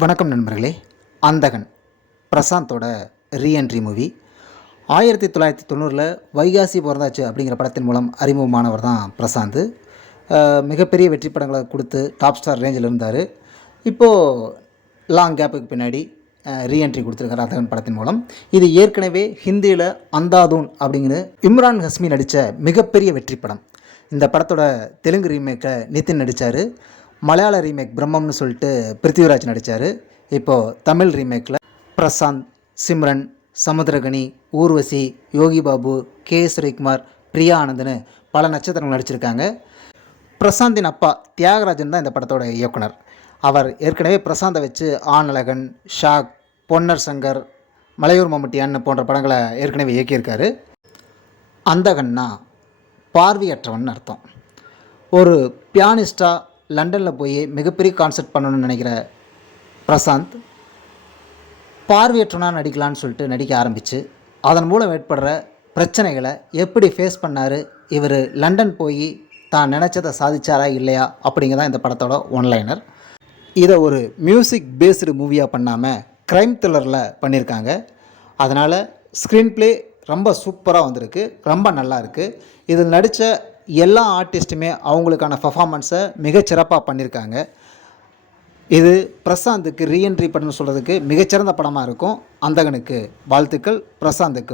வணக்கம் நண்பர்களே அந்தகன் பிரசாந்தோட reentry movie ஆயிரத்தி தொள்ளாயிரத்தி தொண்ணூறில் வைகாசி பிறந்தாச்சு அப்படிங்கிற படத்தின் மூலம் அறிமுகமானவர் தான் பிரசாந்த். மிகப்பெரிய வெற்றி படங்களை கொடுத்து டாப் ஸ்டார் ரேஞ்சில் இருந்தார். இப்போது லாங் கேப்புக்கு பின்னாடி ரீஎன்ட்ரி கொடுத்துருக்காரு அந்தகன் படத்தின் மூலம். இது ஏற்கனவே ஹிந்தியில் அந்தாதூன் அப்படிங்கிற இம்ரான் ஹஸ்மி நடித்த மிகப்பெரிய வெற்றி படம். இந்த படத்தோட தெலுங்கு ரீமேக்கை நிதின் நடித்தார் மலையாள ரீமேக் பிரம்மம்னு சொல்லிட்டு பிருத்திவிராஜ் நடித்தார் இப்போது தமிழ் ரீமேக்கில் பிரசாந்த் சிம்ரன் சமுத்திரகனி ஊர்வசி யோகி பாபு கே ஸ்ரீகுமார் பிரியா ஆனந்த்னு பல நட்சத்திரங்கள் நடிச்சிருக்காங்க. பிரசாந்தின் அப்பா தியாகராஜன் தான் இந்த படத்தோட இயக்குனர். அவர் ஏற்கனவே பிரசாந்தை வச்சு ஆனழகன் ஷாக் பொன்னர் சங்கர் மலையூர் மம்முட்டியான்னு போன்ற படங்களை ஏற்கனவே இயக்கியிருக்காரு. அந்தகன்னா பார்வையற்றவன் அர்த்தம். ஒரு பியானிஸ்டாக லண்டனில் போய் மிகப்பெரிய கான்சர்ட் பண்ணணும்னு நினைக்கிற பிரசாந்த் பார்வையற்றனாக நடிக்கலான்னு சொல்லிட்டு நடிக்க ஆரம்பித்து அதன் மூலம் ஏற்படுற பிரச்சனைகளை எப்படி ஃபேஸ் பண்ணார்? இவர் லண்டன் போய் தான் நினச்சதை சாதிச்சாரா இல்லையா? அப்படிங்கிறதான் இந்த படத்தோட ஒன்லைனர் இதை ஒரு மியூசிக் பேஸ்டு மூவியாக பண்ணாமல் க்ரைம் த்ரில்லரில் பண்ணியிருக்காங்க அதனால் ஸ்க்ரீன் ப்ளே ரொம்ப சூப்பராக வந்திருக்கு. ரொம்ப நல்லா இருக்குது இதில் நடித்த எல்லா ஆர்டிஸ்ட்டுமே அவங்களுக்கான பர்ஃபாமன்ஸை மிகச்சிறப்பாக பண்ணியிருக்காங்க இது பிரசாந்துக்கு ரீஎன்ட்ரி படம்னு சொல்கிறதுக்கு மிகச்சிறந்த படமாக இருக்கும். அந்தகனுக்கு வாழ்த்துக்கள். பிரசாந்துக்கு